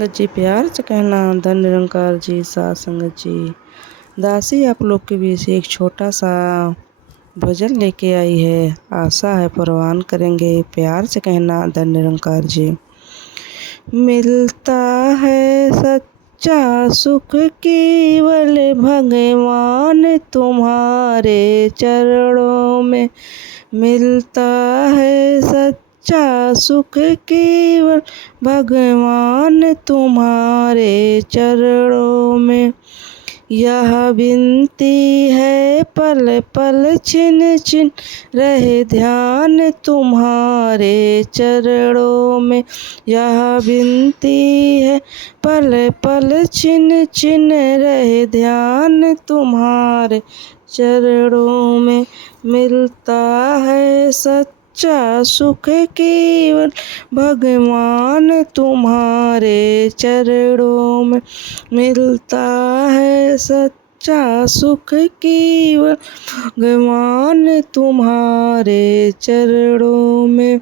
संगत जी, प्यार से कहना धन निरंकार जी। साथ संगत जी, दासी आप लोग के बीच एक छोटा सा भजन लेके आई है। आशा है परवान करेंगे। प्यार से कहना धन निरंकार जी। मिलता है सच्चा सुख केवल भगवान तुम्हारे चरणों में। मिलता है सच्चा सुख केवल भगवान तुम्हारे चरणों में। यह विनती है पल पल छिन छिन रहे ध्यान तुम्हारे चरणों में। यह विनती है पल पल छिन छिन रहे ध्यान तुम्हारे चरणों में। मिलता है सच्चा सुख केवल भगवान तुम्हारे चरणों में। मिलता है सच्चा सुख केवल भगवान तुम्हारे चरणों में।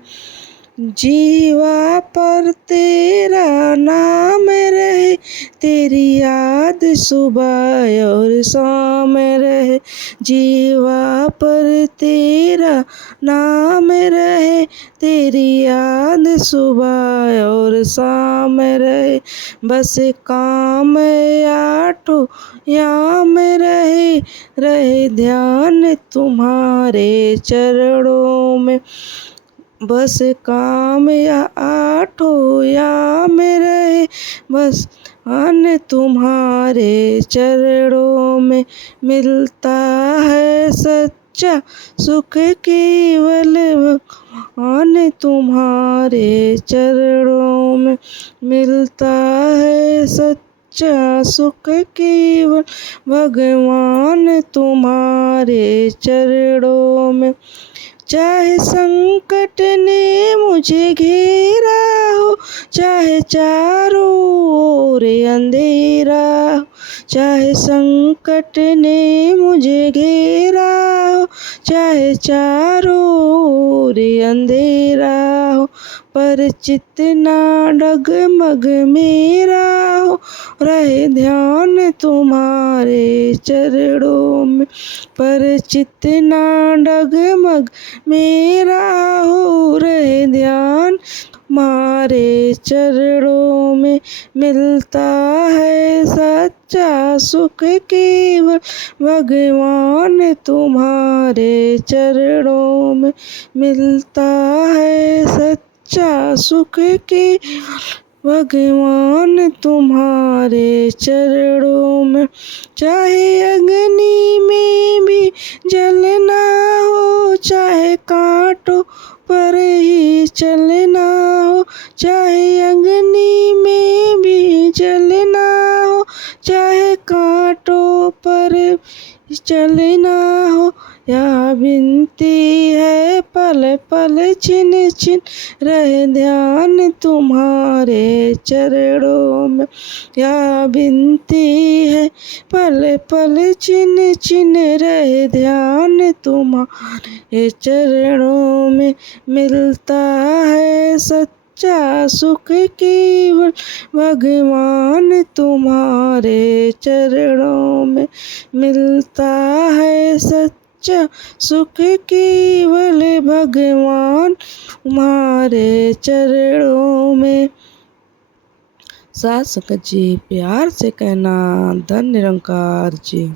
जीवा पर तेरा नाम रहे, तेरी याद सुबह और शाम रहे। जीवा पर तेरा नाम रहे, तेरी याद सुबह और शाम रहे। बस काम आठों याम रहे, रहे ध्यान तुम्हारे चरणों में। बस काम या आठों याम रहे, बस अन तुम्हारे चरणों में। मिलता है सच्चा सुख केवल भगवान तुम्हारे चरणों में। मिलता है सच्चा सुख केवल भगवान तुम्हारे चरणों में। चाहे संकट ने मुझे घेरा हो, चाहे चारों ओर अंधेरा हो। चाहे संकट ने मुझे घेरा हो, चाहे चारों ओर अंधेरा हो। पर चित ना डगमग मेरा हो, रहे ध्यान तुम्हारे चरणों में। पर चित ना डगमग मेरा हो, रहे ध्यान तुम्हारे चरणों में। मिलता है सच्चा सुख केवल भगवान तुम्हारे चरणों में। मिलता है सच्चा सुख केवल भगवान तुम्हारे चरणों में। चाहे अग्नि में भी जलना हो, चाहे कांटों पर ही चलना हो। चाहे अग्नि में भी जलना हो, चाहे कांटों पर चलना हो। यह विनती है पल पल छिन छिन रहे ध्यान तुम्हारे चरणों में। यह विनती है पल पल छिन छिन रहे ध्यान तुम्हारे चरणों में। मिलता है सच्चा सुख केवल भगवान तुम्हारे चरणों में। मिलता है सच्चा सुख केवल भगवान तुम्हारे चरणों में। साथ संगत जी, प्यार से कहना धन निरंकार जी।